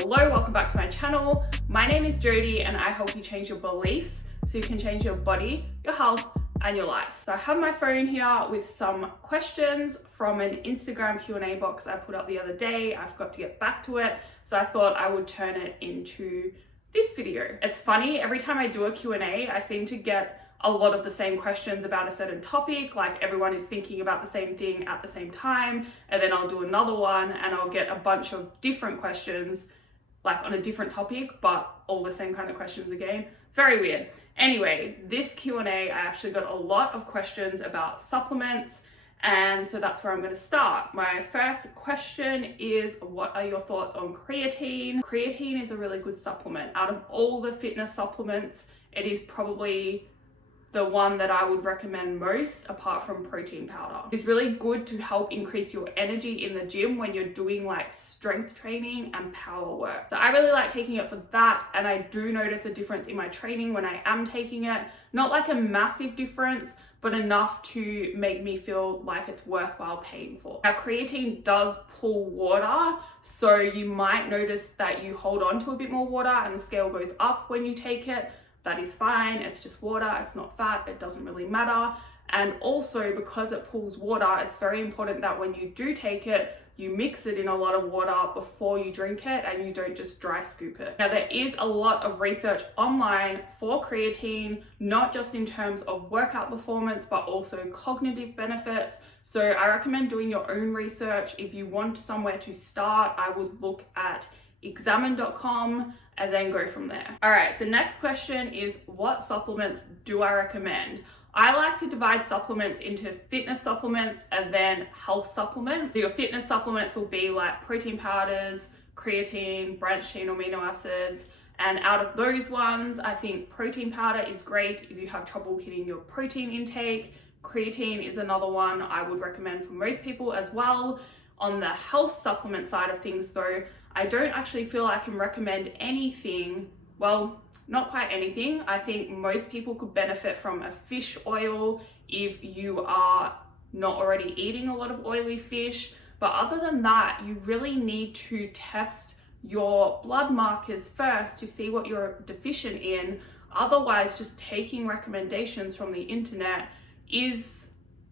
Hello, welcome back to my channel. My name is Jody and I help you change your beliefs so you can change your body, your health, and your life. So I have my phone here with some questions from an Instagram Q&A box I put up the other day. I forgot to get back to it, so I thought I would turn it into this video. It's funny, every time I do a Q&A, I seem to get a lot of the same questions about a certain topic, like everyone is thinking about the same thing at the same time, and then I'll do another one and I'll get a bunch of different questions like on a different topic, but all the same kind of questions again. It's very weird. Anyway, this Q&A, I actually got a lot of questions about supplements, and so that's where I'm going to start. My first question is, what are your thoughts on creatine? Creatine is a really good supplement. Out of all the fitness supplements, it is probably the one that I would recommend most, apart from protein powder. It's really good to help increase your energy in the gym when you're doing like strength training and power work. So I really like taking it for that, and I do notice a difference in my training when I am taking it. Not like a massive difference, but enough to make me feel like it's worthwhile paying for. Now, creatine does pull water, so you might notice that you hold on to a bit more water and the scale goes up when you take it. That is fine, it's just water, it's not fat, it doesn't really matter. And also, because it pulls water, it's very important that when you do take it, you mix it in a lot of water before you drink it and you don't just dry scoop it. Now, there is a lot of research online for creatine, not just in terms of workout performance, but also cognitive benefits. So I recommend doing your own research. If you want somewhere to start, I would look at examine.com and then go from there. All right, so next question is, what supplements do I recommend? I like to divide supplements into fitness supplements and then health supplements. So your fitness supplements will be like protein powders, creatine, branched chain amino acids. And out of those ones, I think protein powder is great if you have trouble hitting your protein intake. Creatine is another one I would recommend for most people as well. On the health supplement side of things though, I don't actually feel I can recommend anything, well, not quite anything. I think most people could benefit from a fish oil if you are not already eating a lot of oily fish. But other than that, you really need to test your blood markers first to see what you're deficient in. Otherwise, just taking recommendations from the internet is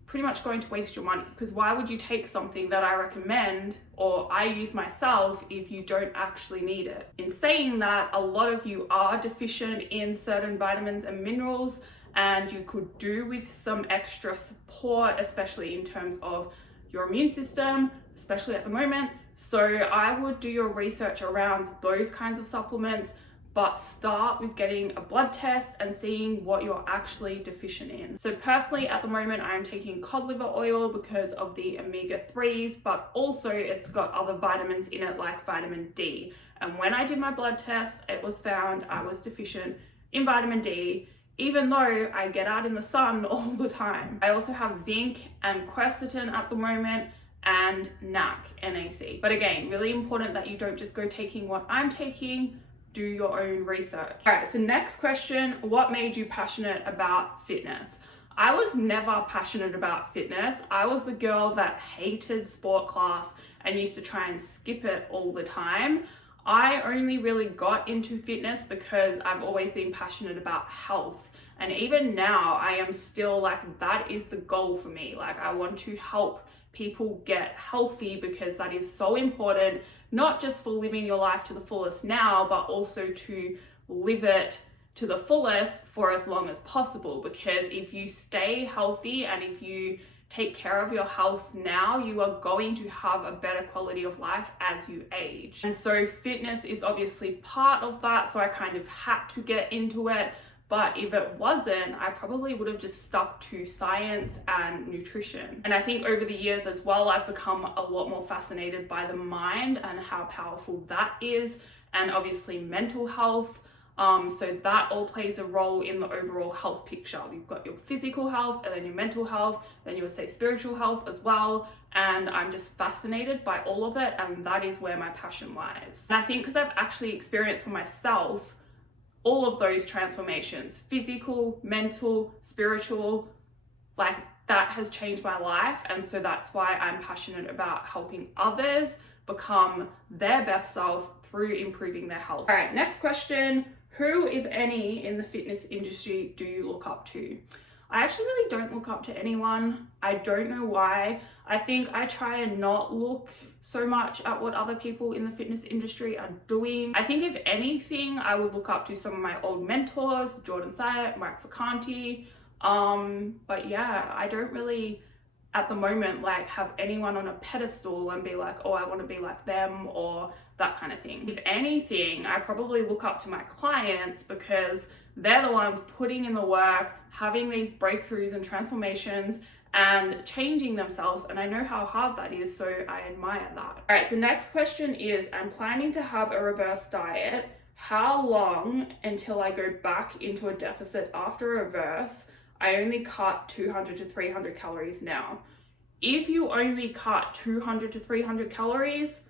pretty much going to waste your money, because why would you take something that I recommend or I use myself if you don't actually need it? In saying that, a lot of you are deficient in certain vitamins and minerals, and you could do with some extra support, especially in terms of your immune system, especially at the moment. So I would do your research around those kinds of supplements, but start with getting a blood test and seeing what you're actually deficient in. So personally, at the moment, I'm taking cod liver oil because of the omega-3s, but also it's got other vitamins in it like vitamin D. And when I did my blood test, it was found I was deficient in vitamin D, even though I get out in the sun all the time. I also have zinc and quercetin at the moment, and NAC. But again, really important that you don't just go taking what I'm taking. Do your own research. All right, so next question, what made you passionate about fitness? I was never passionate about fitness. I was the girl that hated sport class and used to try and skip it all the time. I only really got into fitness because I've always been passionate about health. And even now, I am still like, that is the goal for me. Like, I want to help people get healthy because that is so important, not just for living your life to the fullest now, but also to live it to the fullest for as long as possible. Because if you stay healthy and if you take care of your health now, you are going to have a better quality of life as you age. And so fitness is obviously part of that, so I kind of had to get into it. But if it wasn't, I probably would have just stuck to science and nutrition. And I think over the years as well, I've become a lot more fascinated by the mind and how powerful that is, and obviously mental health. So that all plays a role in the overall health picture. You've got your physical health and then your mental health, then you would say spiritual health as well. And I'm just fascinated by all of it, and that is where my passion lies. And I think because I've actually experienced for myself all of those transformations, physical, mental, spiritual, like that has changed my life. And so that's why I'm passionate about helping others become their best self through improving their health. All right, next question. Who, if any, in the fitness industry do you look up to? I actually really don't look up to anyone. I don't know why. I think I try and not look so much at what other people in the fitness industry are doing. I think if anything, I would look up to some of my old mentors, Jordan Syatt, Mike Vacanti. But yeah, I don't really at the moment like have anyone on a pedestal and be like, oh, I want to be like them or that kind of thing. If anything, I probably look up to my clients because they're the ones putting in the work, having these breakthroughs and transformations and changing themselves. And I know how hard that is, so I admire that. All right, so next question is, I'm planning to have a reverse diet. How long until I go back into a deficit after a reverse? I only cut 200 to 300 calories now. If you only cut 200 to 300 calories,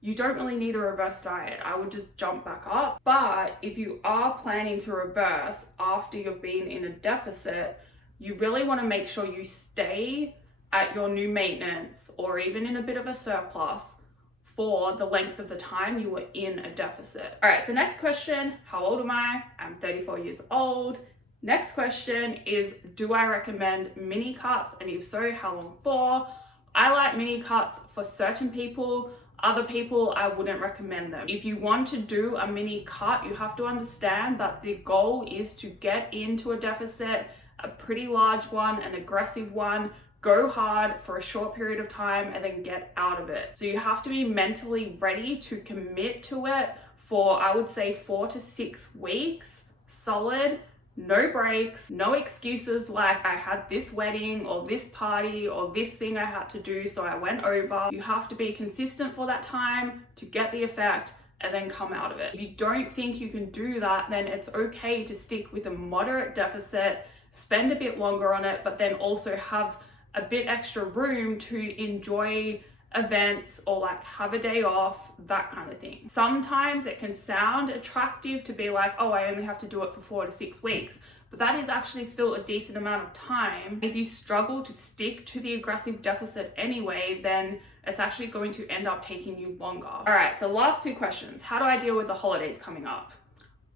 you don't really need a reverse diet. I would just jump back up. But if you are planning to reverse after you've been in a deficit, you really want to make sure you stay at your new maintenance or even in a bit of a surplus for the length of the time you were in a deficit. All right, so next question, how old am I? I'm 34 years old. Next question is, do I recommend mini cuts? And if so, how long for? I like mini cuts for certain people. Other people, I wouldn't recommend them. If you want to do a mini cut, you have to understand that the goal is to get into a deficit, a pretty large one, an aggressive one, go hard for a short period of time and then get out of it. So you have to be mentally ready to commit to it for, I would say, 4 to 6 weeks, solid. No breaks, no excuses like I had this wedding or this party or this thing I had to do so I went over. You have to be consistent for that time to get the effect and then come out of it. If you don't think you can do that, then it's okay to stick with a moderate deficit, spend a bit longer on it, but then also have a bit extra room to enjoy events or like have a day off, that kind of thing. Sometimes it can sound attractive to be like, oh, I only have to do it for 4 to 6 weeks, but that is actually still a decent amount of time. If you struggle to stick to the aggressive deficit anyway, then it's actually going to end up taking you longer. All right, so last 2 questions. How do I deal with the holidays coming up?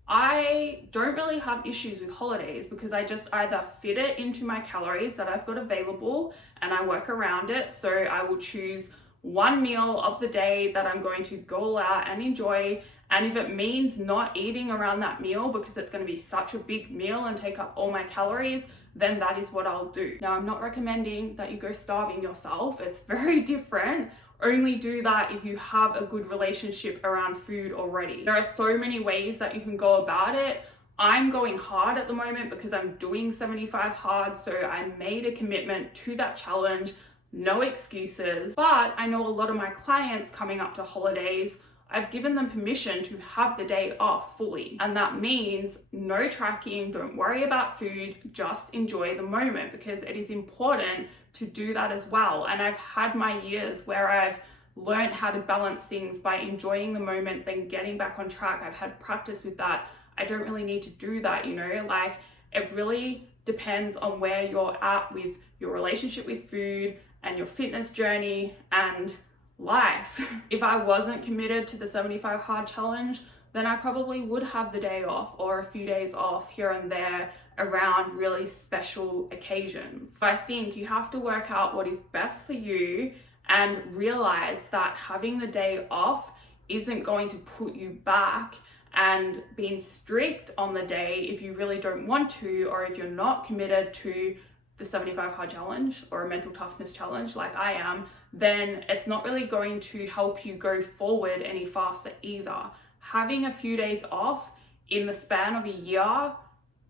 I don't really have issues with holidays because I just either fit it into my calories that I've got available and I work around it. So I will choose one meal of the day that I'm going to go out and enjoy. And if it means not eating around that meal because it's going to be such a big meal and take up all my calories, then that is what I'll do. Now, I'm not recommending that you go starving yourself. It's very different. Only do that if you have a good relationship around food already. There are so many ways that you can go about it. I'm going hard at the moment because I'm doing 75 hard, so I made a commitment to that challenge. No excuses. But I know a lot of my clients coming up to holidays, I've given them permission to have the day off fully. And that means no tracking, don't worry about food, just enjoy the moment because it is important to do that as well. And I've had my years where I've learned how to balance things by enjoying the moment, then getting back on track. I've had practice with that. I don't really need to do that, you know, like it really depends on where you're at with your relationship with food and your fitness journey and life. If I wasn't committed to the 75 hard challenge, then I probably would have the day off or a few days off here and there around really special occasions. So I think you have to work out what is best for you and realize that having the day off isn't going to put you back, and being strict on the day if you really don't want to, or if you're not committed to the 75 hard challenge or a mental toughness challenge like I am, then it's not really going to help you go forward any faster either. Having a few days off in the span of a year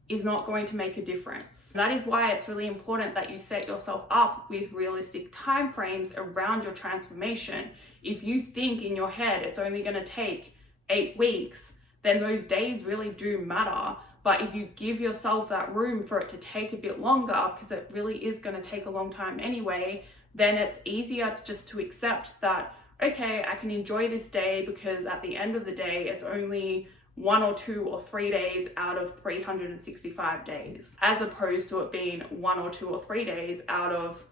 is not going to make a difference. That is why it's really important that you set yourself up with realistic timeframes around your transformation. If you think in your head it's only going to take 8 weeks, then those days really do matter. But if you give yourself that room for it to take a bit longer, because it really is going to take a long time anyway, then it's easier just to accept that, okay, I can enjoy this day because at the end of the day, it's only 1 or 2 or 3 days out of 365 days, as opposed to it being 1 or 2 or 3 days out of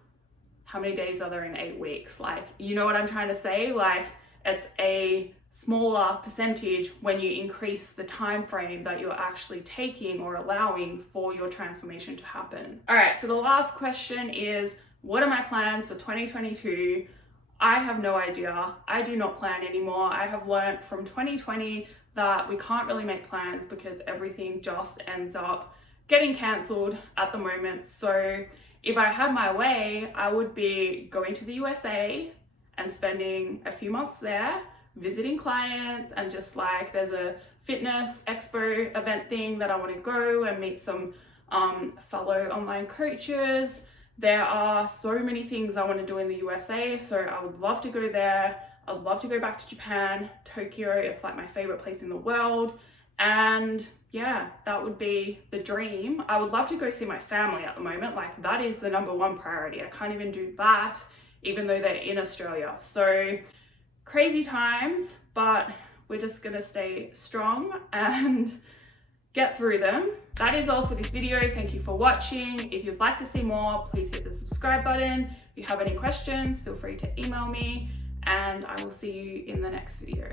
how many days are there in 8 weeks? Like, you know what I'm trying to say? Like, it's a smaller percentage when you increase the time frame that you're actually taking or allowing for your transformation to happen. All right, so the last question is, what are my plans for 2022? I have no idea. I do not plan anymore. I have learned from 2020 that we can't really make plans because everything just ends up getting cancelled at the moment. So if I had my way, I would be going to the USA and spending a few months there, visiting clients, and just like there's a fitness expo event thing that I want to go and meet some fellow online coaches. There are so many things I want to do in the USA, so I would love to go there. I'd love to go back to Japan, Tokyo. It's like my favorite place in the world. And yeah, that would be the dream. I would love to go see my family at the moment. Like, that is the #1 priority. I can't even do that, even though they're in Australia. So crazy times, but we're just gonna stay strong and get through them. That is all for this video. Thank you for watching. If you'd like to see more, please hit the subscribe button. If you have any questions, feel free to email me, and I will see you in the next video.